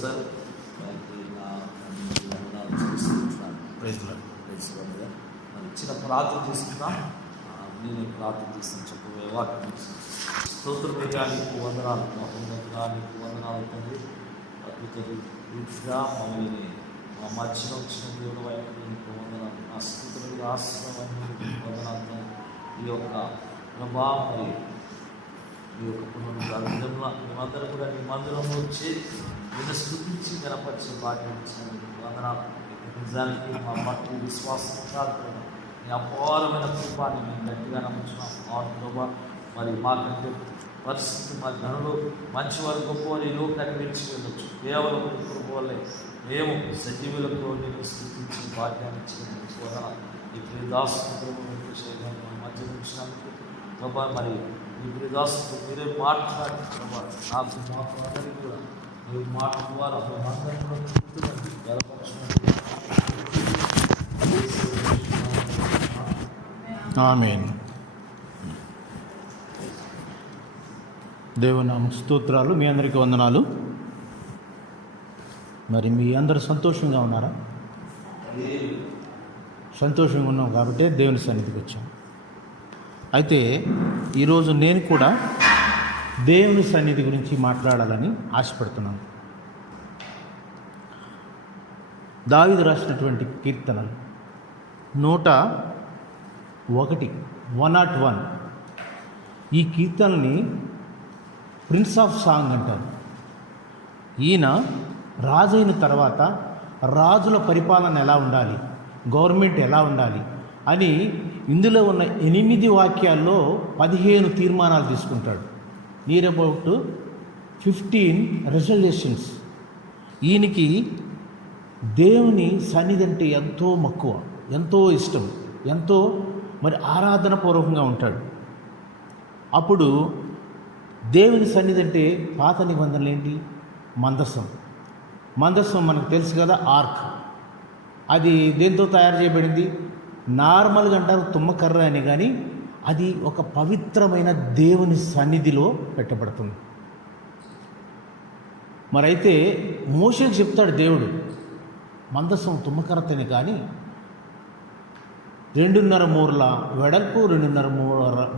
Sir వారికి నా వందనాలు చెల్లిస్తున్నాను. Praise Lord. మరి చిన్న ప్రార్థన చేసుకున్నా. నేను ప్రార్థన చేసిన చెప్పే వాక్యం స్తోత్రమేయానికి వందనాలు, మహోన్నతానికి వందనాలు తండ్రి. అద్భుత రీతిగా మమ్మల్ని మా మధ్యన వచ్చిన దేవుడు వైపు నీకు వందనాలు. నా స్థితులకు ఆశ్రమమైన వందనాలు. ఈ యొక్క ప్రభా మరి ఈ యొక్క పునరుద్ధరణలో మేమందరం కూడా నీ మందిరంలో వచ్చి నిన్ను స్తుతించి గణపరిచే భాగ్యం ఇచ్చినందుకు వందనాలు. నిజానికి మా భక్తి విశ్వాసం కాదు, నీ అపారమైన కృపాన్ని మేము గట్టిగా నమ్ముతున్నాం. అవును మరి మాకంటే పరిస్థితి మా ధనులు మంచివారు గొప్పవారు ఈ లోకాన్ని విడిచి వెళ్ళొచ్చు. కేవలం కృప వల్లే మేము సజీవులతో నేను స్థితించి భాగ్యాన్ని ఇచ్చినందుకు వందనాలు. ఈ ప్రియదాసు మధ్య ఉంచినందుకు ప్రభా మరి ఈ ప్రియదాసుతో మీరే మాట్లాడి ప్రభా నాకు మాట్లాడి కూడా మీ మాట ద్వారా మేమందరం కూడా చెప్తున్నది బలపరచుకుంటున్నాం. ఆమేన్. దేవునామ స్తోత్రాలు. మీ అందరికీ వందనాలు. మరి మీ అందరూ సంతోషంగా ఉన్నారా? సంతోషంగా ఉన్నాం కాబట్టి దేవుని సన్నిధికి వచ్చాం. అయితే ఈరోజు నేను కూడా దేవుని సన్నిధి గురించి మాట్లాడాలని ఆశపడుతున్నాను. దావీదు రాసినటువంటి కీర్తనలు 101 ఈ కీర్తనని ప్రిన్స్ ఆఫ్ సాంగ్ అంటారు. ఈయన రాజైన తర్వాత రాజుల పరిపాలన ఎలా ఉండాలి, గవర్నమెంట్ ఎలా ఉండాలి అని ఇందులో ఉన్న 8 వాక్యాల్లో 15 తీర్మానాలు తీసుకుంటాడు. Near about 15 resolutions. ఈయనకి దేవుని సన్నిధి అంటే ఎంతో మక్కువ, ఎంతో ఇష్టం, ఎంతో మరి ఆరాధన పూర్వకంగా ఉంటాడు. అప్పుడు దేవుని సన్నిధి అంటే పాత నిబంధనలు ఏంటి? మందసం మనకు తెలుసు కదా, ఆర్క్. అది దేంతో తయారు చేయబడింది? నార్మల్గా అంటారు తుమ్మకర్ర అని, కానీ అది ఒక పవిత్రమైన దేవుని సన్నిధిలో పెట్టబడుతుంది. మరైతే మోషేకి చెప్తాడు దేవుడు, మందసం తుమ్మకర్రతోనే కానీ 2.5 మూరల వెడల్పు, 2.5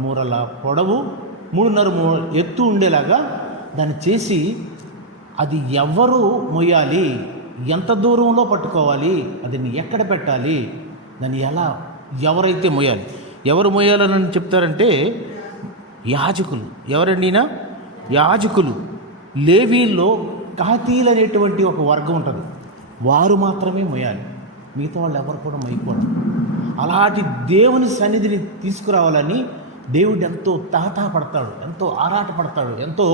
మూరల పొడవు, 3.5 ఎత్తు ఉండేలాగా దాన్ని చేసి అది ఎవరు మొయ్యాలి, ఎంత దూరంలో పట్టుకోవాలి, అది ఎక్కడ పెట్టాలి, దాన్ని ఎవరైతే మొయ్యాలి, ఎవరు మొయ్యాలని చెప్తారంటే యాజకులు. ఎవరండినా? యాజకులు. లేవీల్లో కహాతీలు అనేటువంటి ఒక వర్గం ఉంటుంది, వారు మాత్రమే మొయ్యాలి, మిగతా వాళ్ళు ఎవరు కూడా మొయ్యకూడదు. అలాంటి దేవుని సన్నిధిని తీసుకురావాలని దేవుడు ఎంతో తాహతాపడతాడు, ఎంతో ఆరాటపడతాడు, ఎంతో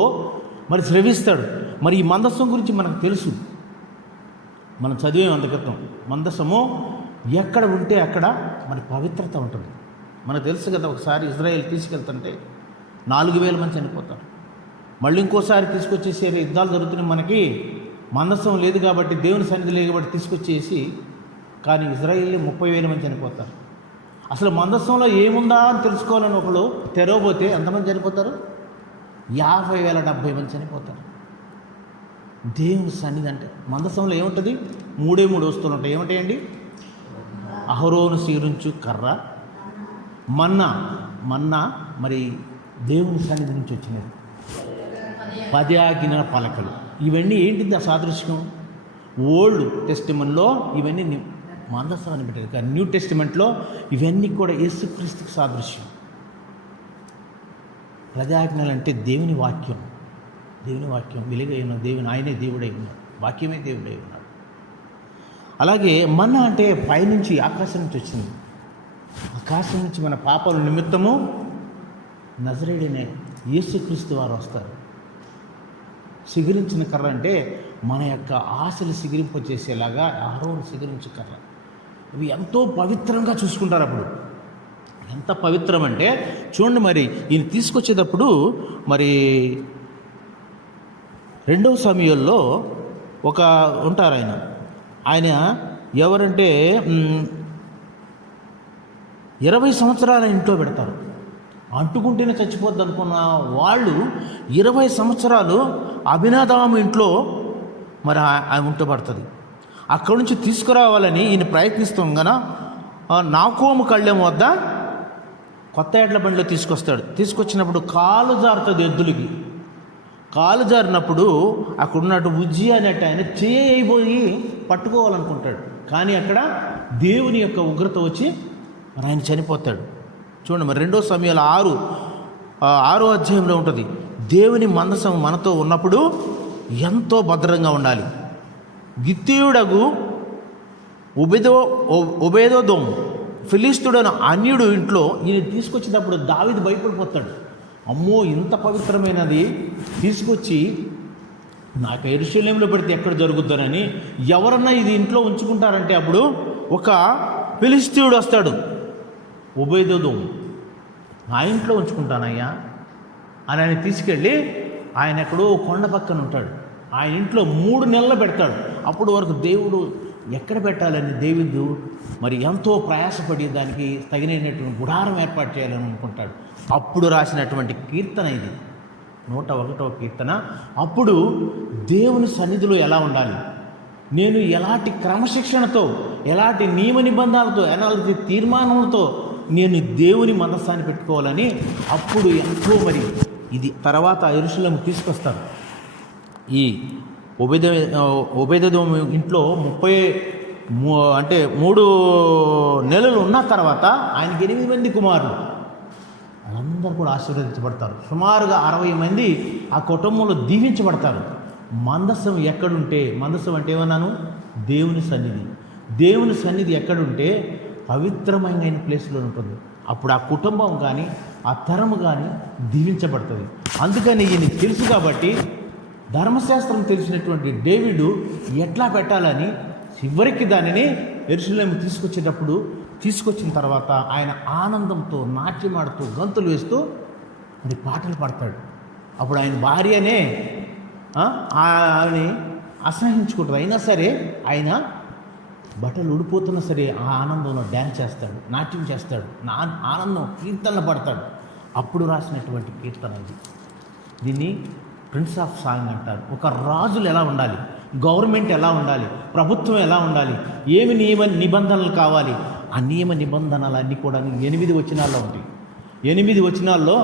మరి శ్రవిస్తాడు. మరి ఈ మందసం గురించి మనకు తెలుసు, మనం చదివే క్రితం. మందసము ఎక్కడ ఉంటే అక్కడ మరి పవిత్రత ఉంటుంది. మనకు తెలుసు కదా, ఒకసారి ఇజ్రాయేల్ తీసుకెళ్తుంటే 4,000 మంది చనిపోతారు. మళ్ళీ ఇంకోసారి తీసుకొచ్చేసే యుద్ధాలు జరుగుతున్నాయి. మనకి మందసం లేదు కాబట్టి, దేవుని సన్నిధి లేదు కాబట్టి తీసుకొచ్చేసి, కానీ ఇజ్రాయేల్ 30,000 మంది చనిపోతారు. అసలు మందసంలో ఏముందా అని తెలుసుకోవాలని ఒకళ్ళు తెరవబోతే ఎంతమంది చనిపోతారు? 50,070 మంది చనిపోతారు. దేవుని సన్నిధి అంటే మందసంలో ఏముంటుంది? 3 వస్తువులు ఉంటాయి. ఏముంటాయండి? అహరోను స్వీకరించు కర్ర, మన్నా మరి దేవుని సన్నిధి నుంచి వచ్చినది, 10 ఆజ్ఞల పలకలు. ఇవన్నీ ఏంటిది? సాదృశ్యం. ఓల్డ్ టెస్టిమెంట్లో ఇవన్నీ మందసాన్ని పెట్టారు, కానీ న్యూ టెస్టిమెంట్లో ఇవన్నీ కూడా యేసుక్రీస్తుకు సాదృశ్యం. ప్రజాజ్ఞలు అంటే దేవుని వాక్యం, వెలుగైన దేవుని, ఆయనే దేవుడై ఉన్నాడు, వాక్యమే దేవుడై ఉన్నాడు. అలాగే మన్నా అంటే పైనుంచి, ఆకాశం నుంచి వచ్చింది. ఆకాశం నుంచి మన పాపాల నిమిత్తము నజరేయుడైన యేసుక్రీస్తు వారు వస్తారు. సిగిరించిన కర్ర అంటే మన యొక్క ఆశలు సిగిరింపచేసేలాగా అహరోను సిగిరించు కర్ర. ఇవి ఎంతో పవిత్రంగా చూసుకుంటారు. అప్పుడు ఎంత పవిత్రం అంటే చూడండి, మరి ఈయన తీసుకొచ్చేటప్పుడు మరి 2వ సమూయేలులో ఒక ఉంటారు. ఆయన ఎవరంటే 20 సంవత్సరాల ఇంట్లో పెడతారు. అంటుకుంటేనే చచ్చిపోద్ది అనుకున్న వాళ్ళు 20 సంవత్సరాలు అభినాదాము ఇంట్లో మరి ఆమె ఉంటబడుతుంది. అక్కడి నుంచి తీసుకురావాలని ఈయన ప్రయత్నిస్తాం గన నాకోము కళ్ళెం వద్ద కొత్త ఎడ్ల బండిలో తీసుకొచ్చినప్పుడు కాలు జారుతుంది ఎద్దులకి. కాలు జారినప్పుడు అక్కడ ఉన్నట్టు ఉజ్జి అనేట్టు ఆయన చేయబోయి పట్టుకోవాలనుకుంటాడు. కానీ అక్కడ దేవుని యొక్క ఉగ్రత వచ్చి మరి ఆయన చనిపోతాడు. చూడండి, మరి 2 సమయాలు 6వ అధ్యాయంలో ఉంటుంది. దేవుని మందసం మనతో ఉన్నప్పుడు ఎంతో భద్రంగా ఉండాలి. గిత్తీయుడగు ఒబేదోదోము ఫిలిస్తీయుడైన అన్యుడు ఇంట్లో ఈయన తీసుకొచ్చేటప్పుడు దావీదు భయపడిపోతాడు. అమ్మో, ఇంత పవిత్రమైనది తీసుకొచ్చి నాకు యెరూషలేములో పెడితే ఎక్కడ జరుగుద్దనని ఎవరన్నా ఇది ఇంట్లో ఉంచుకుంటారంటే అప్పుడు ఒక ఫిలిస్తీయుడు వస్తాడు, ఒబేదోదోము, నా ఇంట్లో ఉంచుకుంటానయ్యా అని ఆయన తీసుకెళ్ళి ఆయన ఎక్కడో కొండ పక్కన ఉంటాడు. ఆయన ఇంట్లో 3 నెలలు పెడతాడు. అప్పుడు వరకు దేవుడు ఎక్కడ పెట్టాలని దేవుడు మరి ఎంతో ప్రయాసపడి దానికి తగినటువంటి గుడారం ఏర్పాటు చేయాలని అనుకుంటాడు. అప్పుడు రాసినటువంటి కీర్తన ఇది, 101వ కీర్తన. అప్పుడు దేవుని సన్నిధిలో ఎలా ఉండాలి, నేను ఎలాంటి క్రమశిక్షణతో, ఎలాంటి నియమ నిబంధనలతో, ఎలాంటి తీర్మానాలతో నేను దేవుని మందసాన్ని పెట్టుకోవాలని అప్పుడు ఎంతో మరి ఇది తర్వాత యెరూషలేము తీసుకొస్తారు. ఈ ఒబేదెదోము ఇంట్లో 3 నెలలు ఉన్న తర్వాత ఆయనకి 8 మంది కుమారులు, వాళ్ళందరూ కూడా ఆశీర్వదించబడతారు. సుమారుగా 60 మంది ఆ కుటుంబంలో దీవించబడతారు. మందసం ఎక్కడుంటే, మందసం అంటే ఏమన్నాను, దేవుని సన్నిధి. దేవుని సన్నిధి ఎక్కడుంటే పవిత్రమైన ప్లేస్లో ఉంటుంది. అప్పుడు ఆ కుటుంబం కానీ ఆ తరము కానీ దీవించబడుతుంది. అందుకని ఈయనకి తెలుసు కాబట్టి ధర్మశాస్త్రం తెలిసినటువంటి డేవిడు ఎట్లా పెట్టాలని చివరికి దానిని యెరూషలేము తీసుకొచ్చిన తర్వాత ఆయన ఆనందంతో నాట్యమాడుతూ గంతులు వేస్తూ మరి పాటలు పాడతాడు. అప్పుడు ఆయన భార్యనే ఆయన అసహించుకుంటుంది. అయినా సరే ఆయన బట్టలు ఉడిపోతున్నా సరే ఆ ఆనందంలో డ్యాన్స్ చేస్తాడు, నాట్యం చేస్తాడు, ఆనందం కీర్తనలు పడతాడు. అప్పుడు రాసినటువంటి కీర్తన ఇది. దీన్ని ప్రిన్స్ ఆఫ్ సాంగ్ అంటారు. ఒక రాజులు ఎలా ఉండాలి, గవర్నమెంట్ ఎలా ఉండాలి, ప్రభుత్వం ఎలా ఉండాలి, ఏమి నియమ నిబంధనలు కావాలి, ఆ నియమ నిబంధనలన్నీ కూడా 8 వచనాల్లో ఉంటాయి. 8 వచనాల్లో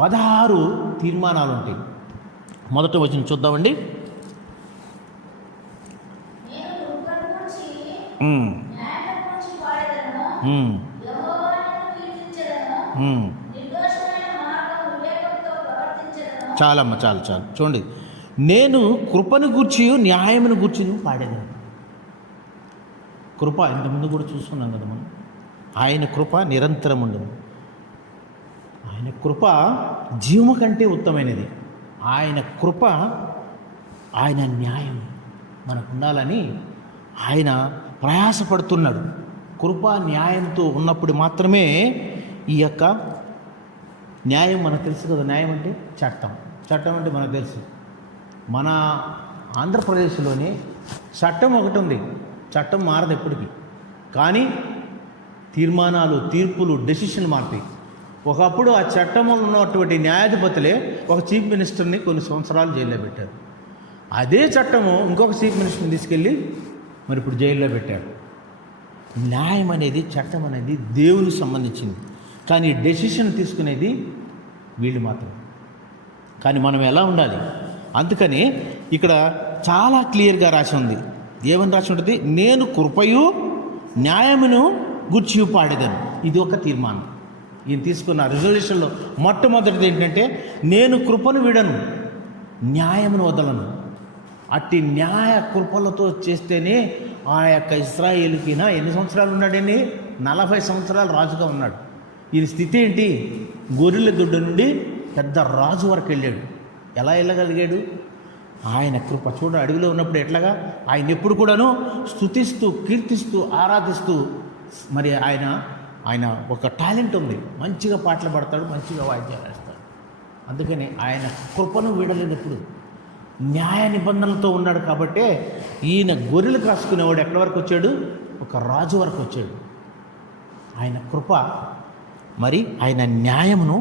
16 తీర్మానాలు ఉంటాయి. మొదట వచనం చూద్దామండి. చాలమ్మ, చాలు చూడండి. నేను కృపను గూర్చి న్యాయమును గూర్చి పాడేదాను. కృప ఇంతకుముందు కూడా చూసుకున్నాం కదా మనం. ఆయన కృప నిరంతరం ఉండదు. ఆయన కృప జీవము కంటే ఉత్తమైనది. ఆయన కృప, ఆయన న్యాయం మనకు ఉండాలని ఆయన ప్రయాసపడుతున్నాడు. కృప న్యాయంతో ఉన్నప్పుడు మాత్రమే ఈ యొక్క న్యాయం మనకు తెలుసు కదా. న్యాయం అంటే చట్టం అంటే మనకు తెలుసు. మన ఆంధ్రప్రదేశ్లోనే చట్టం ఒకటి ఉంది. చట్టం మారదు ఎప్పటికీ, కానీ తీర్మానాలు, తీర్పులు, డెసిషన్ మారుతాయి. ఒకప్పుడు ఆ చట్టంలో ఉన్నటువంటి న్యాయాధిపతులే ఒక చీఫ్ మినిస్టర్ని కొన్ని సంవత్సరాలు జైల్లో పెట్టారు. అదే చట్టము ఇంకొక చీఫ్ మినిస్టర్ని తీసుకెళ్ళి మరి ఇప్పుడు జైల్లో పెట్టారు. న్యాయం అనేది, చట్టం అనేది దేవునికి సంబంధించింది, కానీ డెసిషన్ తీసుకునేది వీళ్ళు మాత్రం. కానీ మనం ఎలా ఉండాలి? అందుకని ఇక్కడ చాలా క్లియర్గా రాసి ఉంది. ఏమని రాసి ఉంటుంది? నేను కృపయు న్యాయమును గూర్చి పాడేదాను. ఇది ఒక తీర్మానం. ఈయన తీసుకున్న రిజల్యూషన్లో మొట్టమొదటిది ఏంటంటే, నేను కృపను విడను, న్యాయమును వదలను. అట్టి న్యాయ కృపలతో చేస్తేనే ఆ యొక్క ఇశ్రాయేలుకినా ఎన్ని సంవత్సరాలు ఉన్నాడండి? 40 సంవత్సరాలు రాజుగా ఉన్నాడు. ఈయన స్థితి ఏంటి? గొర్రెల దొడ్డ నుండి పెద్ద రాజు వరకు వెళ్ళాడు. ఎలా వెళ్ళగలిగాడు? ఆయన కృప. చూడ, అడవిలో ఉన్నప్పుడు ఎట్లాగా ఆయన ఎప్పుడు కూడాను స్తుతిస్తూ, కీర్తిస్తూ, ఆరాధిస్తూ మరి ఆయన ఒక టాలెంట్ ఉంది. మంచిగా పాటలు పాడతాడు, మంచిగా వాయిద్యాలు వేస్తాడు. అందుకని ఆయన కృపను వీడలేనప్పుడు న్యాయ నిబంధనలతో ఉన్నాడు. కాబట్టే ఈయన గొర్రెలు కాసుకునేవాడు ఎక్కడి వరకు వచ్చాడు? ఒక రాజు వరకు వచ్చాడు. ఆయన కృప మరి ఆయన న్యాయమును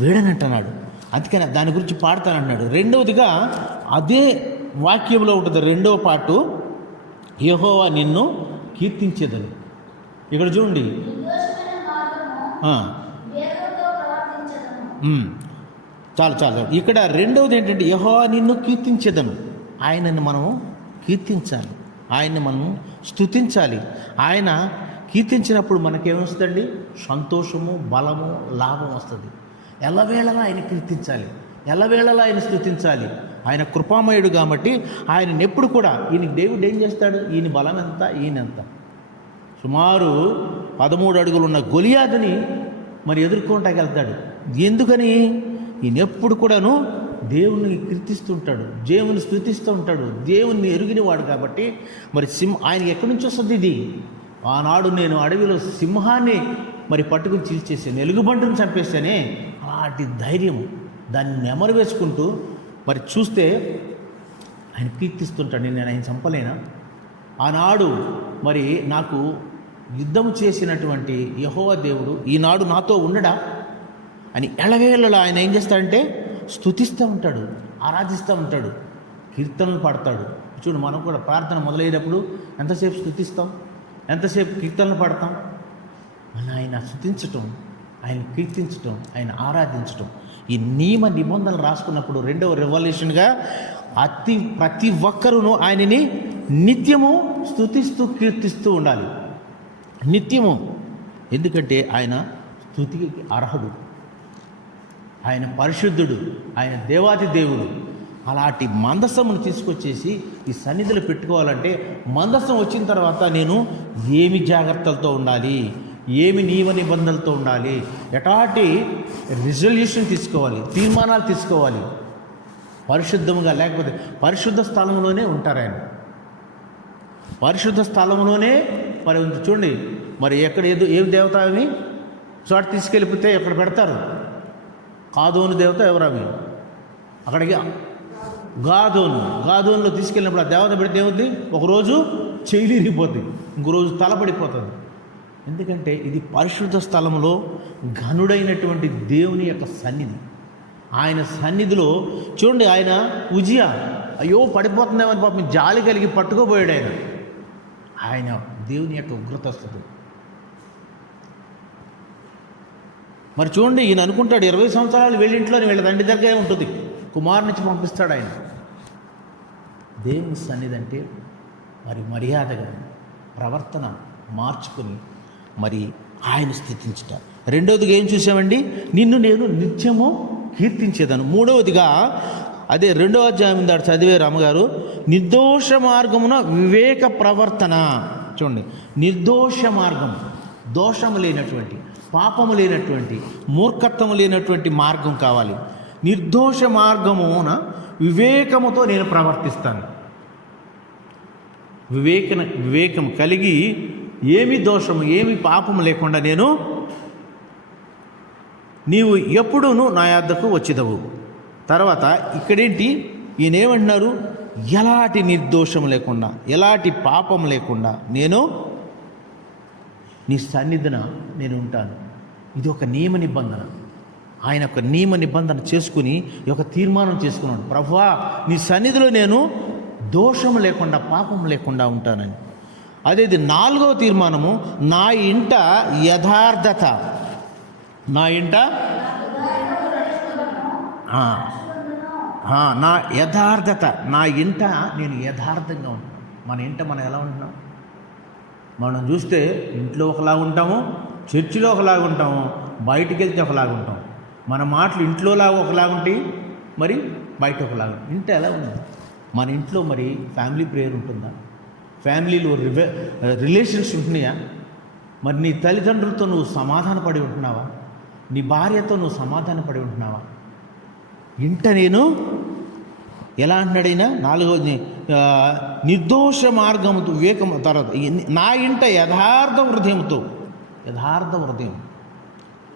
వీడనంటున్నాడు. అందుకని దాని గురించి పాడతానంటున్నాడు. రెండవదిగా అదే వాక్యంలో ఉంటుంది రెండవ పాటు, యెహోవా నిన్ను కీర్తించేదని. ఇక్కడ చూడండి, చాలు. ఇక్కడ రెండవది ఏంటంటే యెహోవా నిన్ను కీర్తించేదను. ఆయనని మనం కీర్తించాలి, ఆయన్ని మనం స్తుతించాలి. ఆయన కీర్తించినప్పుడు మనకేమొస్తుందండి? సంతోషము, బలము, లాభం వస్తుంది. ఎల్లవేళలా ఆయన కీర్తించాలి, ఎల్లవేళలా ఆయన స్తుతించాలి. ఆయన కృపామయుడు కాబట్టి ఆయనని ఎప్పుడు కూడా, ఈయన దేవుడు ఏం చేస్తాడు? ఈయన బలం ఎంత, ఈయనెంత? సుమారు 13 అడుగులు ఉన్న గొలియాదుని మరి ఎదుర్కొంటాకి వెళ్తాడు. ఎందుకని? ఈయన ఎప్పుడు కూడాను దేవుణ్ణి కీర్తిస్తుంటాడు, దేవుని స్తుతిస్తూ ఉంటాడు, దేవుణ్ణి ఎరిగినవాడు కాబట్టి మరి ఆయనకి ఎక్కడి నుంచి వస్తుంది ఇది? ఆనాడు నేను అడవిలో సింహాన్ని మరి పట్టుకుని చీల్చేసాను, ఎలుగుబంటును చంపేస్తానే, అలాంటి ధైర్యం దాన్ని నెమరు వేసుకుంటూ మరి చూస్తే ఆయన కీర్తిస్తుంటాడు. నేను ఆయన చంపలేనా? ఆనాడు మరి నాకు యుద్ధం చేసినటువంటి యెహోవా దేవుడు ఈనాడు నాతో ఉండడా అని ఎళవేళలో ఆయన ఏం చేస్తాడంటే స్తుతిస్తూ ఉంటాడు, ఆరాధిస్తూ ఉంటాడు, కీర్తనలు పాడతాడు. చూడు, మనం కూడా ప్రార్థన మొదలయ్యేటప్పుడు ఎంతసేపు స్తుతిస్తాం, ఎంతసేపు కీర్తనలు పాడతాం. మన ఆయన స్తుతించటం, ఆయన కీర్తించటం, ఆయన ఆరాధించటం, ఈ నియమ నిబంధనలు రాసుకున్నప్పుడు రెండవ రెవల్యూషన్గా ప్రతి ఒక్కరూ ఆయనని నిత్యము స్తుతిస్తూ కీర్తిస్తూ ఉండాలి, నిత్యము. ఎందుకంటే ఆయన స్తుతికి అర్హుడు, ఆయన పరిశుద్ధుడు, ఆయన దేవాది దేవుడు. అలాంటి మందసమును తీసుకొచ్చేసి ఈ సన్నిధిలో పెట్టుకోవాలంటే మందసం వచ్చిన తర్వాత నేను ఏమి జాగ్రత్తలతో ఉండాలి, ఏమి నియమ నిబంధనలతో ఉండాలి, ఎలాంటి రిజల్యూషన్ తీసుకోవాలి, తీర్మానాలు తీసుకోవాలి. పరిశుద్ధంగా లేకపోతే పరిశుద్ధ స్థలంలోనే ఉంటారు ఆయన, పరిశుద్ధ స్థలంలోనే. మరి చూడండి, మరి ఎక్కడ ఏం దేవత అని చోట తీసుకెళ్ళిపోతే ఎక్కడ పెడతారు? గాదోను దేవత ఎవరవి? అక్కడికి గాదోనులో తీసుకెళ్ళినప్పుడు ఆ దేవత పెడితే ఏమవుతుంది? ఒకరోజు చెయ్యి ఇరిగిపోతుంది, ఇంకో రోజు తలపడిపోతుంది. ఎందుకంటే ఇది పరిశుద్ధ స్థలంలో ఘనుడైనటువంటి దేవుని యొక్క సన్నిధి. ఆయన సన్నిధిలో చూడండి, ఆయన ఉజియా అయ్యో పడిపోతుందేమని పాపం జాలి కలిగి పట్టుకోబోయాడు. ఆయన దేవుని యొక్క ఉగ్రత వస్తుంది. మరి చూడండి, ఈయన అనుకుంటాడు 20 సంవత్సరాలు వీళ్ళింట్లోని వీళ్ళ తండ్రి దగ్గరే ఉంటుంది, కుమారునిచ్చి పంపిస్తాడు. ఆయన దేవుని సన్నిధి అంటే మరి మర్యాదగా ప్రవర్తన మార్చుకుని మరి ఆయన స్థితించుట. రెండవదిగా ఏం చూసామండి? నిన్ను నేను నిత్యము కీర్తించేదను. మూడవదిగా అదే 2వ అధ్యాయం దాడు చదివే రామగారు, నిర్దోష మార్గమున వివేక ప్రవర్తన. చూడండి, నిర్దోష మార్గం, దోషము లేనటువంటి, పాపము లేనటువంటి, మూర్ఖత్వము లేనటువంటి మార్గం కావాలి. నిర్దోష మార్గమున వివేకముతో నేను ప్రవర్తిస్తాను. వివేకం కలిగి ఏమి దోషము ఏమి పాపము లేకుండా నీవు ఎప్పుడూను నా యొద్దకు వచ్చిదవు. తర్వాత ఇక్కడేంటి, ఈయన ఏమంటున్నారు? ఎలాంటి నిర్దోషం లేకుండా, ఎలాంటి పాపం లేకుండా నేను నీ సన్నిధిన నేను ఉంటాను. ఇది ఒక నియమ నిబంధన. ఆయన ఒక నియమ నిబంధన చేసుకుని ఒక తీర్మానం చేసుకున్నాడు, ప్రభువా నీ సన్నిధిలో నేను దోషం లేకుండా పాపం లేకుండా ఉంటానని. అదేది 4వ తీర్మానము, నా ఇంట యథార్థత. నా ఇంట నా యథార్థత, నా ఇంట నేను యథార్థంగా ఉంటాను. మన ఇంట మనం ఎలా ఉంటున్నాం? మనం చూస్తే ఇంట్లో ఒకలాగా ఉంటాము, చర్చిలో ఒకలాగా ఉంటాము, బయటికి వెళ్తే ఒకలాగా ఉంటాం. మన మాటలు ఇంట్లోలాగా ఒకలాగా ఉంటాయి, మరి బయట ఒకలాగా. ఇంట ఎలా ఉంది? మన ఇంట్లో మరి ఫ్యామిలీ ప్రేయర్ ఉంటుందా? ఫ్యామిలీలో రిలేషన్స్ ఉంటున్నాయా? మరి నీ తల్లిదండ్రులతో నువ్వు సమాధానపడి ఉంటున్నావా? నీ భార్యతో నువ్వు సమాధానపడి ఉంటున్నావా? ఇంట నేను ఎలా అంటున్నాడైనా 4వది, నిర్దోష మార్గముతో వివేకము. తర్వాత నా ఇంట యథార్థ హృదయం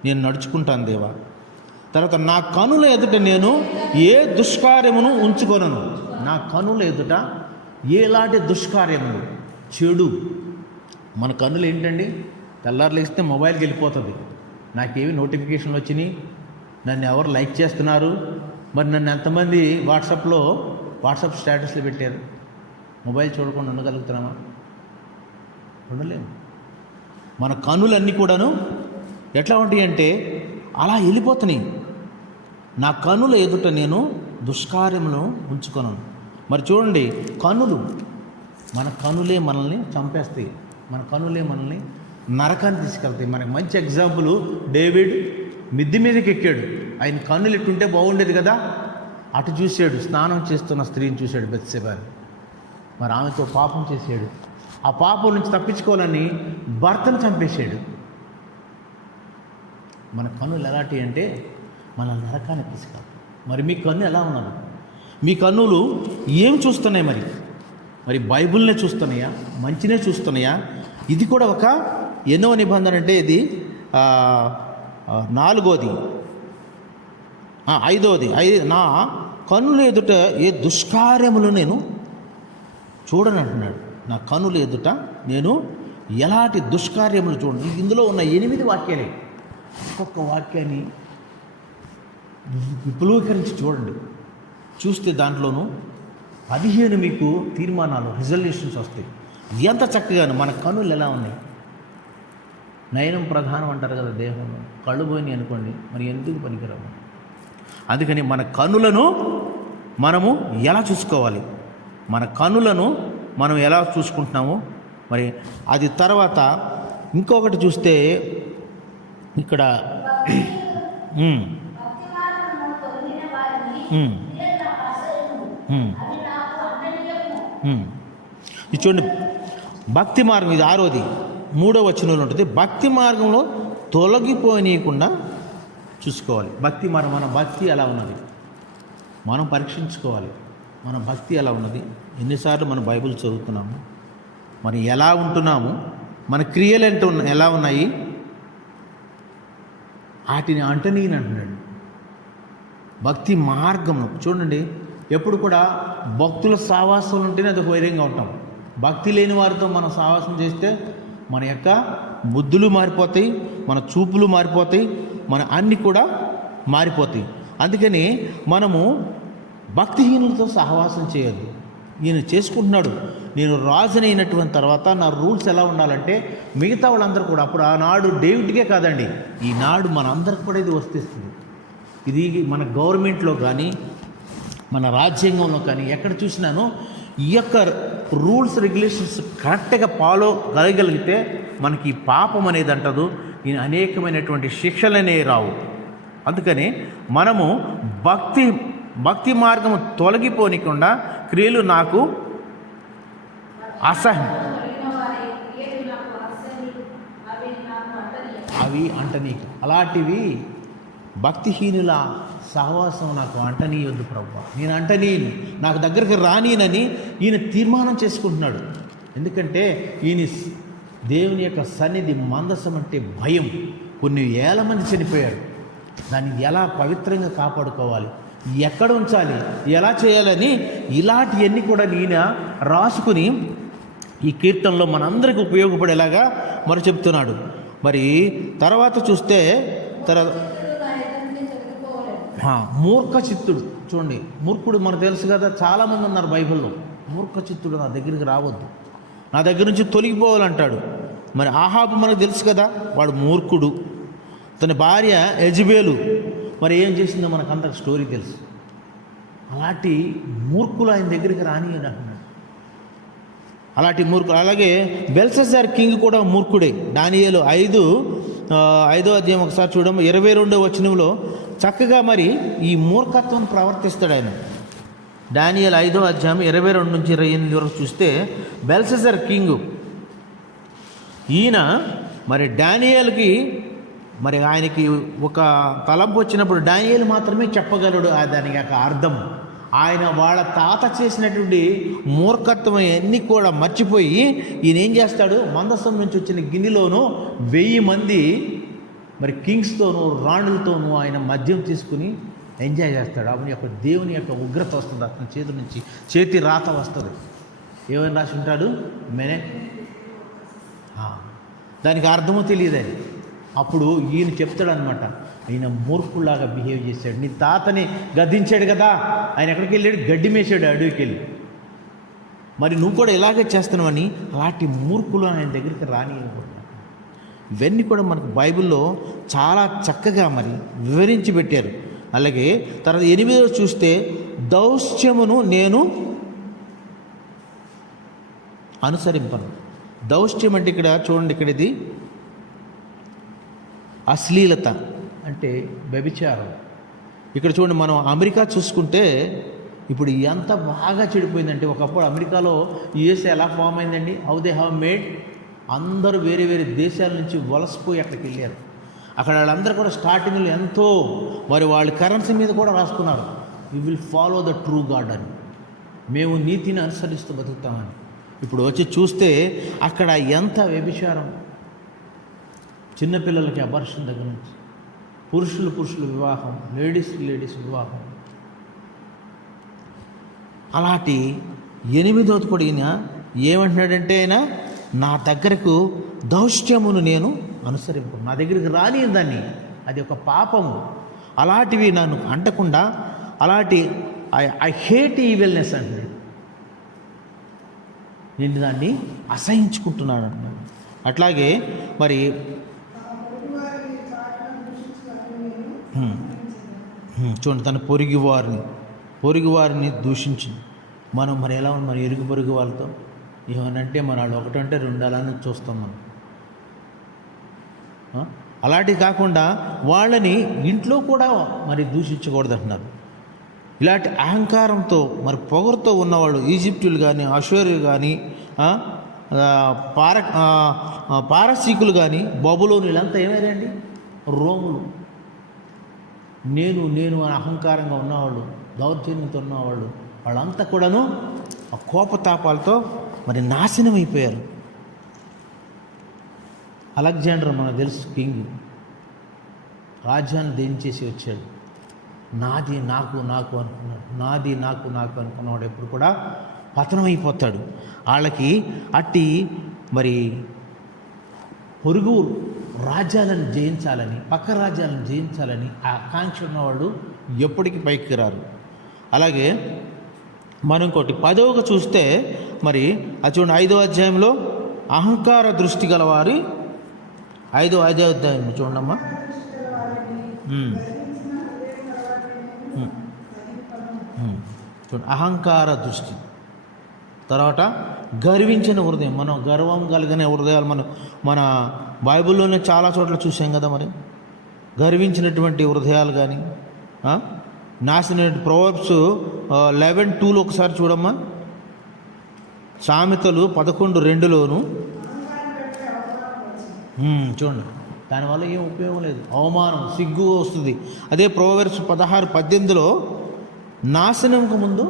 నేను నడుచుకుంటాను దేవా. తర్వాత నా కనుల ఎదుట నేను ఏ దుష్కార్యమును ఉంచుకొనను. నా కనుల ఎదుట ఎలాంటి దుష్కార్యములు, చెడు. మన కన్నులు ఏంటండి? తెల్లారు లేస్తే మొబైల్కి వెళ్ళిపోతుంది, నాకేమి నోటిఫికేషన్లు వచ్చినాయి, నన్ను ఎవరు లైక్ చేస్తున్నారు, మరి నన్ను ఎంతమంది వాట్సాప్లో వాట్సాప్ స్టేటస్లు పెట్టారు. మొబైల్ చూడకుండా ఉండగలుగుతున్నామా? ఉండలేము. మన కన్నులన్నీ కూడాను ఎట్లా ఉంటాయి అంటే అలా వెళ్ళిపోతున్నాయి. నా కన్నుల ఎదుట నేను దుష్కార్యములను ఉంచుకొనను. మరి చూడండి, కన్నులు, మన కన్నులే మనల్ని చంపేస్తాయి, మన కన్నులే మనల్ని నరకాన్ని తీసుకెళ్తాయి. మనకి మంచి ఎగ్జాంపుల్ డేవిడ్ మిద్ది మీదకి ఎక్కాడు. ఆయన కన్నులు ఇట్టుంటే బాగుండేది కదా, అటు చూశాడు, స్నానం చేస్తున్న స్త్రీని చూశాడు, బెత్షెబాని. మరి ఆమెతో పాపం చేశాడు. ఆ పాపం నుంచి తప్పించుకోవాలని భర్తను చంపేశాడు. మన కన్నులు ఎలాంటి అంటే మన నరకాన్ని తీసుకెళ్తాయి. మరి మీ కన్ను ఎలా ఉన్నది? మీ కన్నులు ఏం చూస్తున్నాయి? మరి బైబిల్నే చూస్తున్నాయా? మంచినే చూస్తున్నాయా? ఇది కూడా ఒక ఎన్నో నిబంధన అంటే ఇది 4వది 5వది. నా కన్నుల ఎదుట ఏ దుష్కార్యములు నేను చూడను అంటున్నాడు. నా కన్నుల ఎదుట నేను ఎలాంటి దుష్కార్యములు చూడండి. ఇందులో ఉన్న 8 వాక్యాలే. ఒక్కొక్క వాక్యాన్ని విపులీకరించి చూడండి. చూస్తే దాంట్లోనూ 15 మీకు తీర్మానాలు, రిజల్యూషన్స్ వస్తాయి. ఎంత చక్కగాను మన కన్నులు ఎలా ఉన్నాయి. నయనం ప్రధానం అంటారు కదా దేహంలో. కళ్ళు పోయినాయి అనుకోండి, మరి ఎందుకు పనికిరావు? అందుకని మన కన్నులను మనము ఎలా చూసుకోవాలి, మన కన్నులను మనం ఎలా చూసుకుంటున్నామో మరి అది. తర్వాత ఇంకొకటి చూస్తే ఇక్కడ ఇది చూడండి, భక్తి మార్గం, ఇది 6వది 3వ వచనంలో ఉంటుంది. భక్తి మార్గంలో తొలగిపోనీయకుండా చూసుకోవాలి. భక్తి మార్గం, మన భక్తి ఎలా ఉన్నది మనం పరీక్షించుకోవాలి. మన భక్తి ఎలా ఉన్నది, ఎన్నిసార్లు మనం బైబిల్ చదువుతున్నాము, మరి ఎలా ఉంటున్నాము, మన క్రియలు ఎలా ఉన్నాయి, వాటిని అంటనీయని అంటున్నాడు. భక్తి మార్గం చూడండి, ఎప్పుడు కూడా భక్తుల సావాసం ఉంటేనే అది వైర్యంగా ఉంటాం. భక్తి లేని వారితో మనం సావాసం చేస్తే మన యొక్క బుద్ధులు మారిపోతాయి, మన చూపులు మారిపోతాయి, మన అన్నీ కూడా మారిపోతాయి. అందుకని మనము భక్తిహీనులతో సహవాసం చేయొద్దు. ఈయన చేసుకుంటున్నాడు, నేను రాజునైనటువంటి తర్వాత నా రూల్స్ ఎలా ఉండాలంటే మిగతా వాళ్ళందరూ కూడా, అప్పుడు ఆనాడు డేవిడ్కే కాదండి, ఈనాడు మన అందరికి కూడా ఇది వర్తిస్తుంది. ఇది మన గవర్నమెంట్లో కానీ మన రాజ్యాంగంలో కానీ ఎక్కడ చూసినానో ఈ యొక్క రూల్స్ రెగ్యులేషన్స్ కరెక్ట్గా ఫాలో కలగలిగితే మనకి పాపం అనేది అంటదు, ఈ అనేకమైనటువంటి శిక్షలనే రావు. అందుకని మనము భక్తి మార్గము తొలగిపోనికుండా క్రియలు నాకు అసహ్యం, అవి అంటనీకు. అలాంటివి భక్తిహీనుల సహవాసం నాకు అంటనీయొద్దు ప్రభువా, నేను అంటనీయను, నాకు దగ్గరికి రానీనని ఈయన తీర్మానం చేసుకుంటున్నాడు. ఎందుకంటే ఈయన దేవుని యొక్క సన్నిధి మందసం అంటే భయం. కొన్ని వేల మంది చనిపోయాడు. దాన్ని ఎలా పవిత్రంగా కాపాడుకోవాలి, ఎక్కడ ఉంచాలి, ఎలా చేయాలని ఇలాంటివన్నీ కూడా ఈయన రాసుకుని ఈ కీర్తనలో మనందరికీ ఉపయోగపడేలాగా మరి చెప్తున్నాడు. మరి తర్వాత చూస్తే మూర్ఖ చిత్తుడు చూడండి. మూర్ఖుడు మనకు తెలుసు కదా, చాలామంది ఉన్నారు బైబిల్లో. మూర్ఖ చిత్తుడు నా దగ్గరికి రావద్దు, నా దగ్గర నుంచి తొలగిపోవాలంటాడు. మరి ఆహాబు మనకు తెలుసు కదా, వాడు మూర్ఖుడు. తన భార్య యెజబెలు మరి ఏం చేసిందో మనకు అందరికి స్టోరీ తెలుసు. అలాంటి మూర్ఖులు ఆయన దగ్గరికి రాని అంటున్నాడు. అలాంటి మూర్ఖులు. అలాగే బెల్షస్సార్ కింగ్ కూడా మూర్ఖుడే. దానియేలు 5వ అధ్యాయం ఒకసారి చూడము, 22వ వచనంలో చక్కగా మరి ఈ మూర్ఖత్వం ప్రవర్తిస్తాడు ఆయన. దానియేలు 5వ అధ్యాయం 22 నుంచి 28 వరకు చూస్తే బెల్షస్సార్ కింగ్ ఈయన మరి దానియేలుకి మరి ఆయనకి ఒక తలంపు వచ్చినప్పుడు దానియేలు మాత్రమే చెప్పగలడు దానికి యొక్క అర్థం. ఆయన వాళ్ళ తాత చేసినటువంటి మూర్ఖత్వం అన్నీ కూడా మర్చిపోయి ఈయన ఏం చేస్తాడు, మందసం నుంచి వచ్చిన గిన్నెలోనూ 1000 మంది మరి కింగ్స్తోనూ రాణులతోనూ ఆయన మద్యం తీసుకుని ఎంజాయ్ చేస్తాడు. అప్పుడు యొక్క దేవుని యొక్క ఉగ్రత వస్తుంది, అతని చేతి నుంచి చేతి రాత వస్తుంది. ఏమైనా రాసి ఉంటాడు మెనే, దానికి అర్థమో తెలియదని. అప్పుడు ఈయన చెప్తాడనమాట, ఆయన మూర్ఖులాగా బిహేవ్ చేశాడు. నీ తాతని గద్దించాడు కదా, ఆయన ఎక్కడికి వెళ్ళాడు? గడ్డి మేసాడు అడవికి వెళ్ళి. మరి నువ్వు కూడా ఇలాగే చేస్తున్నావని అలాంటి మూర్ఖులు ఆయన దగ్గరికి రానియకూడదు. ఇవన్నీ కూడా మనకు బైబిల్లో చాలా చక్కగా మరి వివరించి పెట్టారు. అలాగే తర్వాత 8వ చూస్తే దౌష్ట్యమును నేను అనుసరింపను. దౌష్ట్యం అంటే ఇక్కడ చూడండి, ఇక్కడ ఇది అశ్లీలత అంటే వ్యభిచారం. ఇక్కడ చూడండి, మనం అమెరికా చూసుకుంటే ఇప్పుడు ఎంత బాగా చెడిపోయిందంటే, ఒకప్పుడు అమెరికాలో యుఎస్ఏ ఎలా ఫామ్ అయిందండి? హౌ దే హ్యావ్ మేడ్, అందరూ వేరే వేరే దేశాల నుంచి వలసపోయి అక్కడికి వెళ్ళారు. అక్కడ వాళ్ళందరూ కూడా స్టార్టింగ్లో ఎంతో మరి వాళ్ళ కరెన్సీ మీద కూడా రాసుకున్నారు, we will follow the true God అని, మేము నీతిని అనుసరిస్తూ బతుకుతామని. ఇప్పుడు వచ్చి చూస్తే అక్కడ ఎంత వ్యభిచారం, చిన్నపిల్లలకి అబార్షన్ దగ్గర నుంచి, పురుషుల వివాహం, లేడీస్ వివాహం. అలాంటి 8వ కూడా ఈయన ఏమంటున్నాడంటే, ఆయన నా దగ్గరకు దౌష్ట్యమును నేను అనుసరింపు, నా దగ్గరికి రాని దాన్ని, అది ఒక పాపము, అలాంటివి నన్ను అంటకుండా, అలాంటి ఐ హేట్ ఈవిల్నెస్ అంటున్నాడు. నేను దాన్ని అసహించుకుంటున్నాను అంటున్నాడు. అట్లాగే మరి చూడండి, తన పొరుగు వారిని దూషించి, మనం మరి ఎలా ఉంది, మన ఇరుగు పొరుగు వాళ్ళతో ఏమనంటే మన వాళ్ళు ఒకటంటే రెండు అలానే చూస్తాం మనం. అలాంటివి కాకుండా వాళ్ళని ఇంట్లో కూడా మరి దూషించకూడదు అంటున్నారు. ఇలాంటి అహంకారంతో మరి పొగరుతో ఉన్నవాళ్ళు ఈజిప్టులు కానీ, అషూరియలు కానీ, పారసీకులు కానీ, బబులోను, వీళ్ళంతా ఏమైందండి? రోములు. నేను అని అహంకారంగా ఉన్నవాళ్ళు, దౌర్జన్యంతో ఉన్నవాళ్ళు, వాళ్ళంతా కూడాను ఆ కోపతాపాలతో మరి నాశనం అయిపోయారు. అలెగ్జాండర్ మనకు తెలుసు, కింగ్, రాజ్యాన్ని దేనిచేసి వచ్చాడు. నాది నాకు అనుకున్నాడు, నాది నాకు అనుకున్నవాడు ఎప్పుడు కూడా పతనం అయిపోతాడు. వాళ్ళకి అట్టి మరి పొరుగు రాజ్యాలను జయించాలని, పక్క రాజ్యాలను జయించాలని ఆకాంక్ష ఉన్నవాడు ఎప్పటికీ పైకి రారు. అలాగే మనం ఇంకోటి 10వ చూస్తే మరి అది చూడండి, 5వ అధ్యాయంలో అహంకార దృష్టి గలవారి 5వ అధ్యాయం చూడమ్మా. చూడండి, అహంకార దృష్టి. తర్వాత గర్వించిన హృదయం. మనం గర్వం కలిగిన హృదయాలు మన బైబిల్లోనే చాలా చోట్ల చూసాం కదా. మరి గర్వించినటువంటి హృదయాలు కానీ, నాశనం. ప్రొవర్బ్స్ 11:2 ఒకసారి చూడమ్మా. సామెతలు 11:2లోను చూడండి, దానివల్ల ఏం ఉపయోగం లేదు, అవమానం, సిగ్గు వస్తుంది. అదే ప్రొవర్బ్స్ 16:18లో నాశనంకు ముందు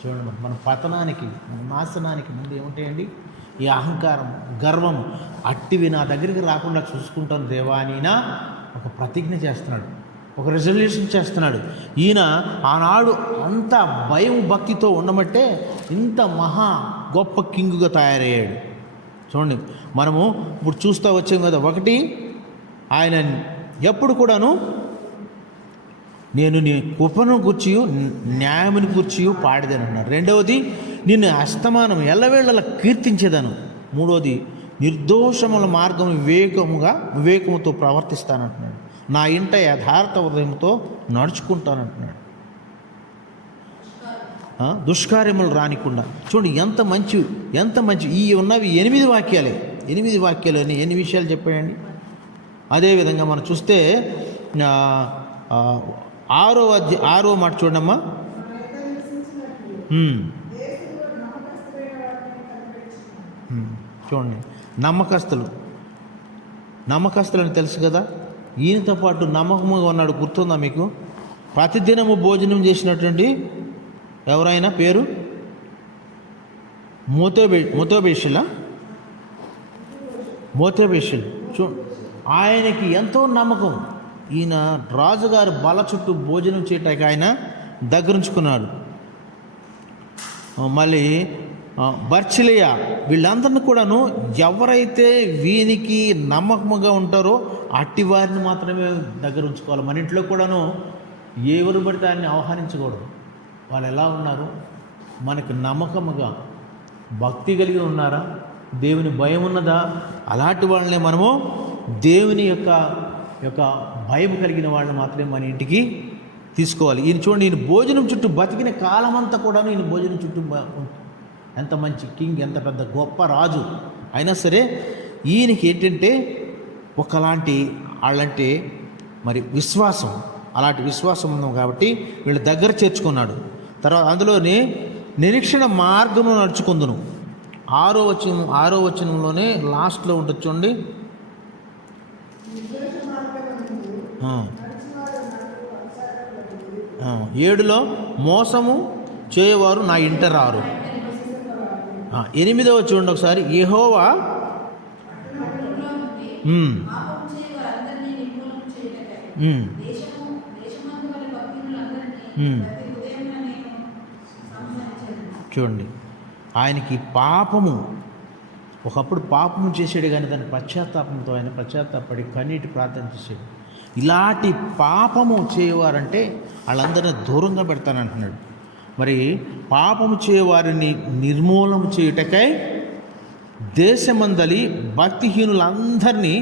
చూడండి, మన పతనానికి, మన నాశనానికి ముందు ఏముంటాయండి? ఈ అహంకారం, గర్వం. అట్టివి నా దగ్గరికి రాకుండా చూసుకుంటాను దేవా అని ఒక ప్రతిజ్ఞ చేస్తున్నాడు, ఒక రెజల్యూషన్ చేస్తున్నాడు. ఈయన ఆనాడు అంత భయం భక్తితో ఉండమంటే ఇంత మహా గొప్ప కింగుగా తయారయ్యాడు. చూడండి, మనము ఇప్పుడు చూస్తూ వచ్చాం కదా. ఒకటి, ఆయన ఎప్పుడు కూడాను నేను నీ కృపను గూర్చి, న్యాయముని గూర్చి పాడేదనన్నాడు. రెండవది, నిన్ను అస్తమానం ఎల్లవేళలా కీర్తించేదను. మూడవది, నిర్దోషముల మార్గం వివేకముతో ప్రవర్తిస్తానంటున్నాడు. నా ఇంట యథార్థ హృదయంతో నడుచుకుంటానంటున్నాడు. దుష్కార్యములు రానికుండా. చూడండి ఎంత మంచి ఈ ఉన్నవి 8 వాక్యాలే. 8 వాక్యాలు అని ఎన్ని విషయాలు చెప్పాడండి. అదేవిధంగా మనం చూస్తే 6వ మాట చూడమ్మా. చూడండి, నమ్మకస్తులు అని తెలుసు కదా. ఈయనతో పాటు నమ్మకముగా ఉన్నాడు. గుర్తుందా మీకు? ప్రతిదినము భోజనం చేసినటువంటి ఎవరైనా పేరు మోతేబేషులు. ఆయనకి ఎంతో నమ్మకం. ఈయన రాజుగారి బల చుట్టూ భోజనం చేయటానికి ఆయన దగ్గరుంచుకున్నాడు. మళ్ళీ బర్చిలియ వీళ్ళందరినీ కూడాను ఎవరైతే వీనికి నమ్మకముగా ఉంటారో అట్టి వారిని మాత్రమే దగ్గర ఉంచుకోవాలి. మన ఇంట్లో కూడాను ఎవరు పడితే ఆయన్ని ఆహ్వానించకూడదు. వాళ్ళు ఎలా ఉన్నారు? మనకు నమ్మకముగా భక్తి కలిగి ఉన్నారా? దేవుని భయం ఉన్నదా? అలాంటి వాళ్ళనే మనము దేవుని యొక్క భయం కలిగిన వాళ్ళని మాత్రమే మన ఇంటికి తీసుకోవాలి. ఈయన చూడండి, ఈయన భోజనం చుట్టూ బతికిన కాలం అంతా కూడాను ఈయన భోజనం చుట్టూ ఎంత మంచి కింగ్, ఎంత పెద్ద గొప్ప రాజు అయినా సరే ఈయనకి ఏంటంటే ఒకలాంటి వాళ్ళంటే మరి విశ్వాసం, అలాంటి విశ్వాసం ఉంది కాబట్టి వీళ్ళు దగ్గర చేర్చుకున్నాడు. తర్వాత అందులోనే నిరీక్షణ మార్గము నడుచుకుందును. 6వ వచనంలోనే లాస్ట్లో ఉంటుంది చూడండి. 7లో మోసము చేయవారు నా ఇంట రారు. 8వ చూడండి ఒకసారి. యెహోవా చూడండి, ఆయనకి పాపము ఒకప్పుడు పాపము చేసాడు, కానీ దాని పశ్చాత్తాపంతో ఆయన పశ్చాత్తాపడి కన్నీటి ప్రార్థన చేశాడు. ఇలాంటి పాపము చేయవారంటే వాళ్ళందరినీ దూరంగా పెడతానంటున్నాడు. మరి పాపము చేయవారిని నిర్మూలన చేయుటకై దేశమందలి భక్తిహీనులందరినీ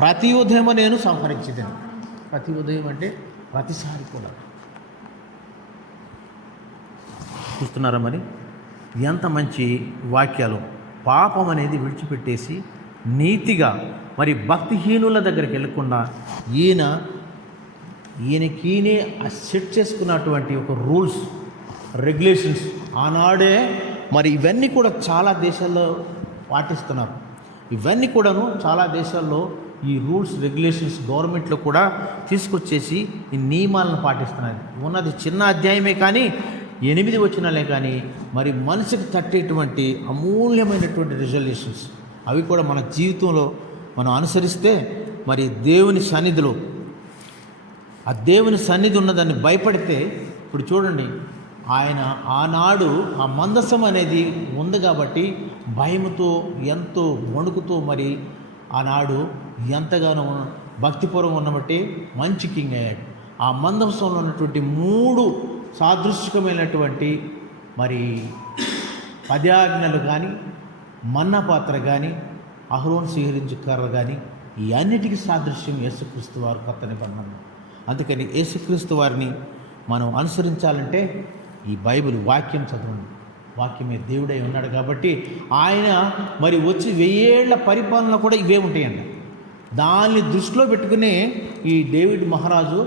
ప్రతి ఉదయం నేను సంహరించేదాను. ప్రతి ఉదయం అంటే ప్రతిసారి కూడా. చూస్తున్నారా మరి ఎంత మంచి వాక్యాలు. పాపం అనేది విడిచిపెట్టేసి నీతిగా మరి భక్తిహీనుల దగ్గరికి వెళ్ళకుండా ఈయనకీనే సెట్ చేసుకున్నటువంటి ఒక రూల్స్ రెగ్యులేషన్స్ ఆనాడే మరి ఇవన్నీ కూడా చాలా దేశాల్లో పాటిస్తున్నారు. ఇవన్నీ కూడాను చాలా దేశాల్లో ఈ రూల్స్ రెగ్యులేషన్స్ గవర్నమెంట్లో కూడా తీసుకొచ్చేసి ఈ నియమాలను పాటిస్తున్నారు. ఉన్నది చిన్న అధ్యాయమే కానీ 8 వచనాలే కానీ మరి మనసుకు తట్టేటువంటి అమూల్యమైనటువంటి రెజల్యూషన్స్ అవి కూడా మన జీవితంలో మనం అనుసరిస్తే మరి దేవుని సన్నిధిలో ఆ దేవుని సన్నిధి ఉన్నదాన్ని భయపడితే, ఇప్పుడు చూడండి ఆయన ఆనాడు ఆ మందసం అనేది ఉంది కాబట్టి భయముతో ఎంతో వణుకుతో మరి ఆనాడు ఎంతగానో భక్తిపూర్వకంగా ఉన్నబట్టి మంచి కింగ్ అయ్యాడు. ఆ మందసంలో ఉన్నటువంటి 3 సాదృశ్యమైనటువంటి మరి 10 ఆజ్ఞలు కానీ, మన్నా పాత్ర కానీ, అహరోను స్వీకరించు కర్ర కానీ ఈ అన్నిటికీ సాదృశ్యం యేసుక్రీస్తు వారు కొత్త నిబంధన. అందుకని యేసుక్రీస్తు వారిని మనం అనుసరించాలంటే ఈ బైబిల్ వాక్యం చదవండి. వాక్యమే దేవుడై ఉన్నాడు కాబట్టి ఆయన మరి వచ్చి 1000 ఏళ్ల పరిపాలన కూడా ఇవే ఉంటాయండి. దాన్ని దృష్టిలో పెట్టుకునే ఈ డేవిడ్ మహారాజు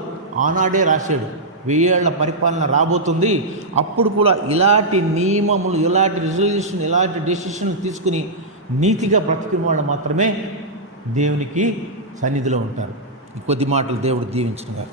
ఆనాడే రాశాడు, 1000 ఏళ్ల పరిపాలన రాబోతుంది, అప్పుడు కూడా ఇలాంటి నియమములు, ఇలాంటి రిజల్యూషన్, ఇలాంటి డెసిషన్లు తీసుకుని నీతిగా బ్రతికిన వాళ్ళు మాత్రమే దేవునికి సన్నిధిలో ఉంటారు. ఈ కొద్ది మాటలు దేవుడు దీవించుగాక.